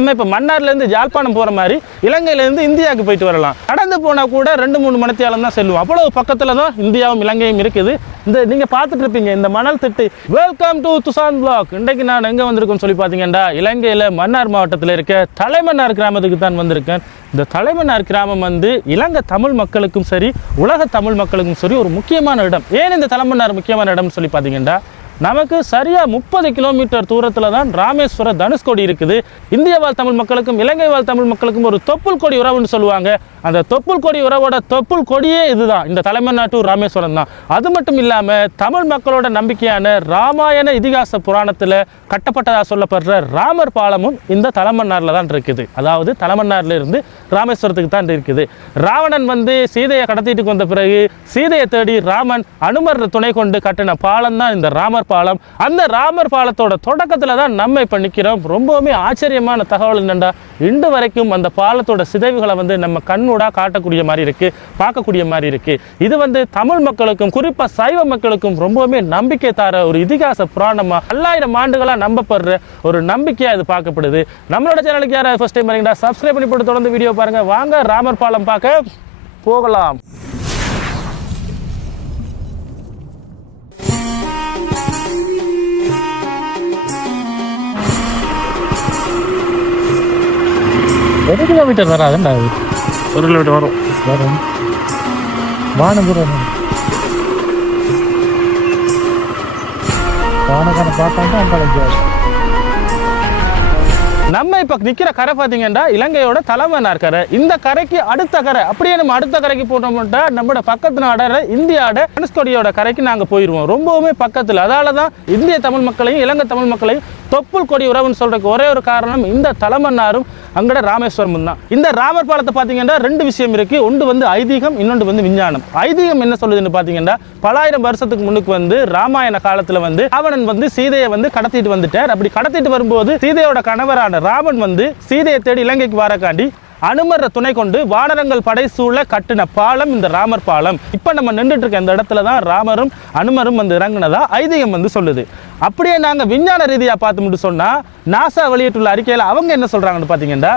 நம்ம இப்போ மன்னார்லேருந்து யாழ்ப்பாணம் போகிற மாதிரி இலங்கையிலேருந்து இந்தியாவுக்கு போயிட்டு வரலாம். நடந்து போனால் கூட 2-3 மணித்தியாலம் தான் செல்லுவோம். அவ்வளோ பக்கத்தில் தான் இந்தியாவும் இலங்கையும் இருக்குது. இந்த நீங்கள் பார்த்துட்டு இருப்பீங்க இந்த மணல் திட்டு. வெல்கம் டு துசான் பிளாக். இன்றைக்கு நான் எங்கே வந்திருக்கேன்னு சொல்லி பார்த்தீங்கன்னா இலங்கையில் மன்னார் மாவட்டத்தில் இருக்க தலைமன்னார் கிராமத்துக்கு தான் வந்திருக்கேன். இந்த தலைமன்னார் கிராமம் வந்து இலங்கை தமிழ் மக்களுக்கும் சரி உலக தமிழ் மக்களுக்கும் சரி ஒரு முக்கியமான இடம். ஏன் இந்த தலைமன்னார் முக்கியமான இடம்னு சொல்லி பார்த்தீங்கன்னா நமக்கு சரியாக 30 கிலோமீட்டர் தூரத்தில் தான் ராமேஸ்வர தனுஷ்கோடி இருக்குது. இந்திய வாழ் தமிழ் மக்களுக்கும் இலங்கை வாழ் தமிழ் மக்களுக்கும் ஒரு தொப்புள் கொடி உறவுன்னு சொல்லுவாங்க. அந்த தொப்புள் கொடி உறவோட தொப்புள் கொடியே இதுதான், இந்த தலைமன்னார் டு ராமேஸ்வரம் தான். அது மட்டும் இல்லாமல் தமிழ் மக்களோட நம்பிக்கையான ராமாயண இதிகாச புராணத்தில் கட்டப்பட்டதாக சொல்லப்படுற ராமர் பாலமும் இந்த தலைமன்னாரில் தான் இருக்குது. அதாவது தலைமன்னாரில் இருந்து ராமேஸ்வரத்துக்கு தான் இருக்குது. ராவணன் வந்து சீதையை கடத்திட்டு வந்த பிறகு சீதையை தேடி ராமன் அனுமர் துணை கொண்டு கட்டின பாலம் தான் இந்த ராமர் பாலம். அந்த ராமர் பாலத்தோட தொடக்கத்தில் தான் நம்ம இப்போ நிற்கிறோம். ரொம்பவுமே ஆச்சரியமான தகவல் என்னென்னா இன்று வரைக்கும் அந்த பாலத்தோட சிதைவுகளை வந்து நம்ம கண்ணூடா காட்டக்கூடிய மாதிரி இருக்குது, பார்க்கக்கூடிய மாதிரி இருக்குது. இது வந்து தமிழ் மக்களுக்கும் குறிப்பாக சைவ மக்களுக்கும் ரொம்பவுமே நம்பிக்கை தர ஒரு இதிகாச புராணமாக 1000 ஆண்டுகளாக நம்பப்படுற ஒரு நம்பிக்கையாக இது பார்க்கப்படுது. நம்மளோட சேனலுக்கு யாராவது ஃபர்ஸ்ட் டைம் வரீங்களா சப்ஸ்கிரைப் பண்ணி போட்டு தொடர்ந்து வீடியோ பாருங்கள். வாங்க ராமர் பாலம் பார்க்க போகலாம். ஒரு கிலோமீட்டர் வராதுண்டா, 1 கிலோமீட்டர் வரும். வானபுரம் வானகான பார்த்தாங்க அந்த நம்ம இப்போ நிற்கிற கரை பார்த்தீங்கன்னா இலங்கையோட தலைமன்னார் கரை. இந்த கரைக்கு அடுத்த கரை அப்படியே நம்ம அடுத்த கரைக்கு போனோம்னா நம்மளோட பக்கத்து நாட இந்தியாவோட தனுஷ்கோடியோட கரைக்கு நாங்கள் போயிடுவோம். ரொம்பவுமே பக்கத்தில். அதால தான் இந்திய தமிழ் மக்களையும் இலங்கை தமிழ் மக்களையும் தொப்புள் கொடி உறவுன்னு சொல்றதுக்கு ஒரே ஒரு காரணம் இந்த தலைமன்னாரும் அங்கட ராமேஸ்வரமும் தான். இந்த ராமர் பாலத்தை பார்த்தீங்கன்னா 2 விஷயம் இருக்கு. ஒன்று வந்து ஐதீகம், இன்னொன்று வந்து விஞ்ஞானம். ஐதீகம் என்ன சொல்லுதுன்னு பார்த்தீங்கன்னா பல ஆயிரம் வருஷத்துக்கு முன்னுக்கு வந்து ராமாயண காலத்தில் வந்து ராவணன் வந்து சீதையை வந்து கடத்திட்டு வந்துட்டார். அப்படி கடத்திட்டு வரும்போது சீதையோட கணவரான ராமன் வந்து சீதையை தேடி இலங்கைக்கு வரக்காண்டி அனுமர் துணை கொண்டு வானரங்கள் படை சூழ கட்டின பாலம் இந்த ராமர் பாலம். இப்போ நம்ம நின்றுட்டு இருக்க இந்த இடத்துல தான் ராமரும் அனுமரும் வந்து இறங்குனதா ஐதீகம் வந்து சொல்லுது. அப்படியே நாங்கள் விஞ்ஞான ரீதியாக பார்த்தோம்னு சொன்னால் நாசா வெளியிட்டுள்ள அறிக்கையில் அவங்க என்ன சொல்கிறாங்கன்னு பார்த்தீங்கன்னா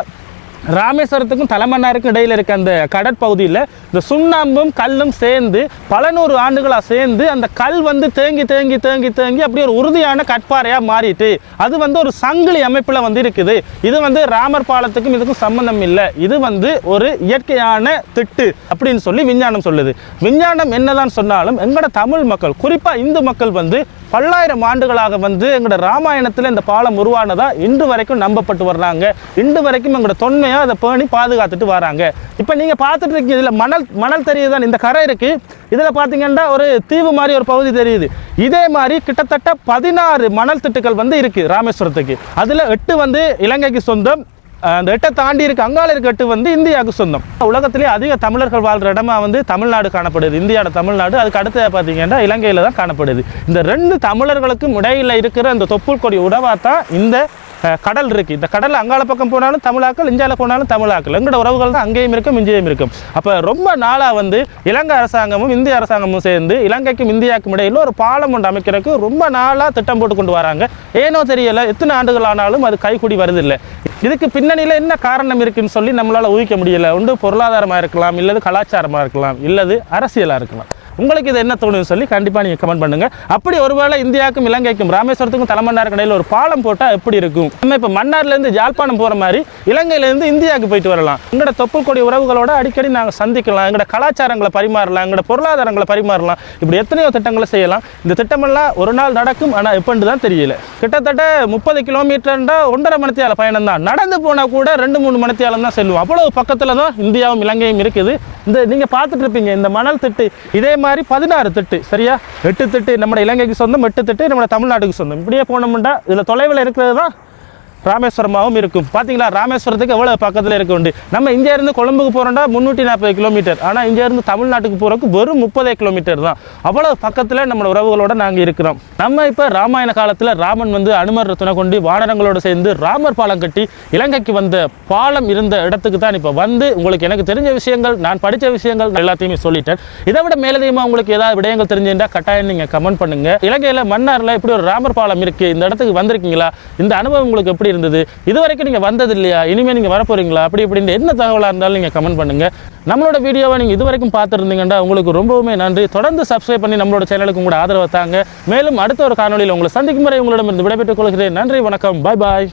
ராமேஸ்வரத்துக்கும் தலைமன்னாருக்கும் இடையில் இருக்க அந்த கடற்பகுதியில் இந்த சுண்ணாம்பும் கல்லும் சேர்ந்து பல 100 ஆண்டுகளாக சேர்ந்து அந்த கல் வந்து தேங்கி தேங்கி தேங்கி தேங்கி அப்படியே ஒரு உறுதியான கற்பாறையாக மாறிட்டு அது வந்து ஒரு சங்கிலி அமைப்பில் வந்து இருக்குது. இது வந்து ராமர் பாலத்துக்கும் இதுக்கும் சம்பந்தம் இல்லை, இது வந்து ஒரு இயற்கையான திட்டு அப்படின்னு சொல்லி விஞ்ஞானம் சொல்லுது. விஞ்ஞானம் என்னதான் சொன்னாலும் எங்களோட தமிழ் மக்கள் குறிப்பாக இந்து மக்கள் வந்து 1000 ஆண்டுகளாக வந்து எங்களோட ராமாயணத்தில் இந்த பாலம் உருவானதா இன்று வரைக்கும் நம்பப்பட்டு வர்றாங்க. இன்று வரைக்கும் எங்களோட தொன்மையாக அதை பேணி பாதுகாத்துட்டு வராங்க. இப்போ நீங்கள் பார்த்துட்டு இருக்கீங்க இதில் மணல் தெரியுதுதான், இந்த கரை இருக்குது. இதில் பார்த்தீங்கன்னா ஒரு தீவு மாதிரி ஒரு பகுதி தெரியுது. இதே மாதிரி கிட்டத்தட்ட 16 மணல் திட்டுகள் வந்து இருக்குது ராமேஸ்வரத்துக்கு. அதில் 8 வந்து இலங்கைக்கு சொந்தம், அந்த 8 தாண்டி இருக்கு அங்கால இருக்க 8 வந்து இந்தியாவுக்கு சொந்தம். உலகத்திலே அதிக தமிழர்கள் வாழ்கிற இடமா வந்து தமிழ்நாடு காணப்படுது. இந்தியாவோட தமிழ்நாடு. அதுக்கு அடுத்து பார்த்தீங்கன்னா இலங்கையில் தான் காணப்படுது. இந்த 2 தமிழர்களுக்கும் இடையில் இருக்கிற அந்த தொப்புள் கொடி உறவாக தான் இந்த கடல் இருக்குது. இந்த கடல் அங்கால பக்கம் போனாலும் தமிழாக்கள், இந்தியாவில் போனாலும் தமிழாக்கள். எங்களோட உறவுகள் தான் அங்கேயும் இருக்கும் இங்கேயும் இருக்கும். அப்போ ரொம்ப நாளாக வந்து இலங்கை அரசாங்கமும் இந்திய அரசாங்கமும் சேர்ந்து இலங்கைக்கும் இந்தியாவுக்கும் இடையில் ஒரு பாலம் ஒன்று அமைக்கிறதுக்கு ரொம்ப நாளாக திட்டம் போட்டு கொண்டு வராங்க. ஏனோ தெரியலை, எத்தனை ஆண்டுகள் ஆனாலும் அது கைகூடி வருதில்லை. இதுக்கு பின்னணியில் என்ன காரணம் இருக்குன்னு சொல்லி நம்மளால் ஊகிக்க முடியலை. ஒன்று பொருளாதாரமாக இருக்கலாம், இல்லது கலாச்சாரமாக இருக்கலாம், இல்லது அரசியலாக இருக்கலாம். உங்களுக்கு இது என்ன தோணுன்னு சொல்லி கண்டிப்பாக நீங்கள் கமெண்ட் பண்ணுங்கள். அப்படி ஒருவேளை இந்தியாவுக்கும் இலங்கைக்கும் ராமேஸ்வரத்துக்கும் தலைமன்னாருக்கு இடையில் ஒரு பாலம் போட்டால் எப்படி இருக்கும்? நம்ம இப்போ மன்னார்லேருந்து யாழ்ப்பாணம் போகிற மாதிரி இலங்கையிலேருந்து இந்தியாவுக்கு போயிட்டு வரலாம். எங்களோட தொப்புள் கொடி உறவுகளோட அடிக்கடி நாங்கள் சந்திக்கலாம், எங்களோட கலாச்சாரங்களை பரிமாறலாம், எங்களோட பொருளாதாரங்களை பரிமாறலாம். இப்படி எத்தனையோ திட்டங்களை செய்யலாம். இந்த திட்டமெல்லாம் ஒரு நாள் நடக்கும், ஆனால் எப்படின்னு தான் தெரியல. கிட்டத்தட்ட 30 கிலோமீட்டர்ன்றா 1.5 மணித்தியால பயணம் தான். நடந்து போனால் கூட 2-3 மணித்தியாலம் தான் செல்லுவோம். அவ்வளோ பக்கத்தில் தான் இந்தியாவும் இலங்கையும் இருக்குது. இந்த நீங்கள் பார்த்துட்டு இருப்பீங்க இந்த மணல் திட்டு. இதே மாதிரி 16 திட்டு, சரியா 8 திட்டு நம்ம இலங்கைக்கு சொந்தம், 8 திட்டு நம்ம தமிழ்நாட்டுக்கு சொந்தம். இப்படியே போனோம்னா இதில் தொலைவில் இருக்கிறது தான் ராமேஸ்வரமாகவும் இருக்கும். பார்த்தீங்களா ராமேஸ்வரத்துக்கு எவ்வளோ பக்கத்தில் இருக்க உண்டு. நம்ம இங்கேருந்து கொழும்புக்கு போகிறோம்னா 340 கிலோமீட்டர், ஆனால் இங்கேருந்து தமிழ்நாட்டுக்கு போகிறதுக்கு வெறும் 30 கிலோமீட்டர் தான். அவ்வளோ பக்கத்தில் நம்ம உறவுகளோடு நாங்கள் இருக்கிறோம். நம்ம இப்போ ராமாயண காலத்தில் ராமன் வந்து அனுமர் துணை கொண்டு வானரங்களோடு சேர்ந்து ராமர் பாலம் கட்டி இலங்கைக்கு வந்த பாலம் இருந்த இடத்துக்கு தான் இப்போ வந்து உங்களுக்கு எனக்கு தெரிஞ்ச விஷயங்கள், நான் படித்த விஷயங்கள் எல்லாத்தையுமே சொல்லிட்டேன். இதை விட மேலதிகமாக உங்களுக்கு ஏதாவது விடயங்கள் தெரிஞ்சுட்டா கட்டாயம் நீங்கள் கமெண்ட் பண்ணுங்கள். இலங்கையில் மன்னாரில் இப்படி ஒரு ராமர் பாலம் இருக்குது, இந்த இடத்துக்கு வந்திருக்கீங்களா? இந்த அனுபவம் உங்களுக்கு எப்படி இருந்தது, இது வரைக்கும் நீங்கள் வந்தது இல்லையா, இனிமேல் நீங்கள் வரப்போறீங்களா, அப்படி இப்படின்னு என்ன தகவலாக இருந்தாலும் நீங்கள் கமெண்ட் பண்ணுங்கள். நம்மளோட வீடியோவை நீங்கள் இது வரைக்கும் பார்த்துருந்தீங்கன்னா உங்களுக்கு ரொம்பவுமே நன்றி. தொடர்ந்து சப்ஸ்கிரைப் பண்ணி நம்மளோட சேனலுக்கு கூட ஆதரவு தாங்க. மேலும் அடுத்த ஒரு காணொலியில் உங்களை சந்திக்கும் வரை உங்களிடமிருந்து விடைபெற்றுக் கொள்கிறேன். நன்றி, வணக்கம், பாய் பாய்.